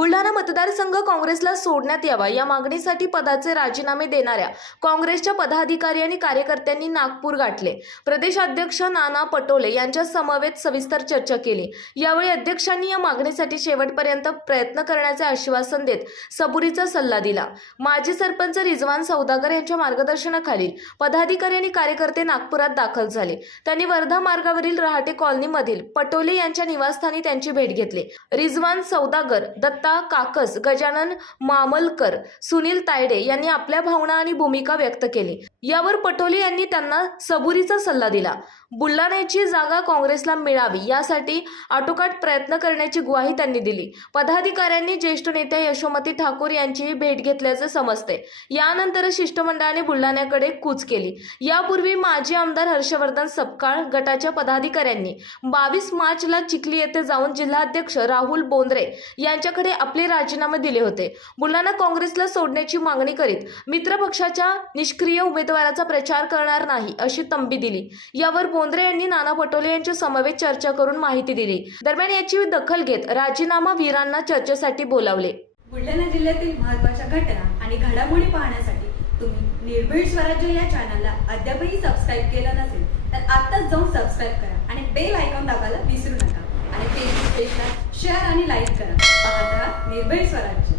बुलढाणा मतदारसंघ काँग्रेसला सोडण्यात यावा. या मागणीसाठी पदाचे राजीनामे देणाऱ्या काँग्रेसच्या पदाधिकारी आणि कार्यकर्त्यांनी नागपूर गाठले. प्रदेशाध्यक्ष नाना पटोले यांच्या समवेत सविस्तर चर्चा केली. यावेळी अध्यक्षांनी या मागणीसाठी शेवटपर्यंत प्रयत्न करण्याचे आश्वासन देत सबुरीचा सल्ला दिला. माजी सरपंच रिजवान सौदागर यांच्या मार्गदर्शनाखाली पदाधिकारी आणि कार्यकर्ते नागपुरात दाखल झाले. त्यांनी वर्धा मार्गावरील रहाटे कॉलनीमधील पटोले यांच्या निवासस्थानी त्यांची भेट घेतली. रिजवान सौदागर दत्ता काकस गजानन मामलकर सुनील तायडे यांनी आपल्या भावना आणि भूमिका व्यक्त केली. यावर पटोले यांनी त्यांना सबुरीचा सल्ला दिला. बुलढाण्याची जागा काँग्रेसला मिळावी यासाठी आटोकाट प्रयत्न करण्याची ग्वाही त्यांनी दिली. पदाधिकाऱ्यांनी ज्येष्ठ नेत्या यशोमती ठाकूर यांचीही भेट घेतल्याचे समजते. यानंतर शिष्टमंडळाने बुलढाण्याकडे कूच केली. यापूर्वी माजी आमदार हर्षवर्धन सपकाळ गटाच्या पदाधिकाऱ्यांनी बावीस मार्चला चिखली येथे जाऊन जिल्हाध्यक्ष राहुल बोंद्रे यांच्याकडे आपले राजीनामे दिले होते. बुलढाणा काँग्रेसला सोडण्याची मागणी करीत मित्र पक्षाच्या निष्क्रिय उमेदवाराचा प्रचार करणार नाही अशी तंबी दिली. यावर बोंद्रे यांनी नाना पटोले यांच्या समवेत चर्चा करून माहिती दिली. दरम्यान याची दखल घेत राजीनामा वीरांना चर्चेसाठी बोलावले. बुलढाणा जिल्ह्यातील महत्त्वाच्या घटना आणि घडामोडी पाहण्यासाठी तुम्ही निर्भीड स्वराज्य या चॅनलला अद्यापही सबस्क्राईब केलं नसेल तर आत्ताच जाऊन सबस्क्राईब करा आणि बेल आयकॉन दाबायला विसरू नका. आणि फेसबुक पेजला शेअर आणि लाईक करा. पाहत राहा निर्भीड स्वराज्य.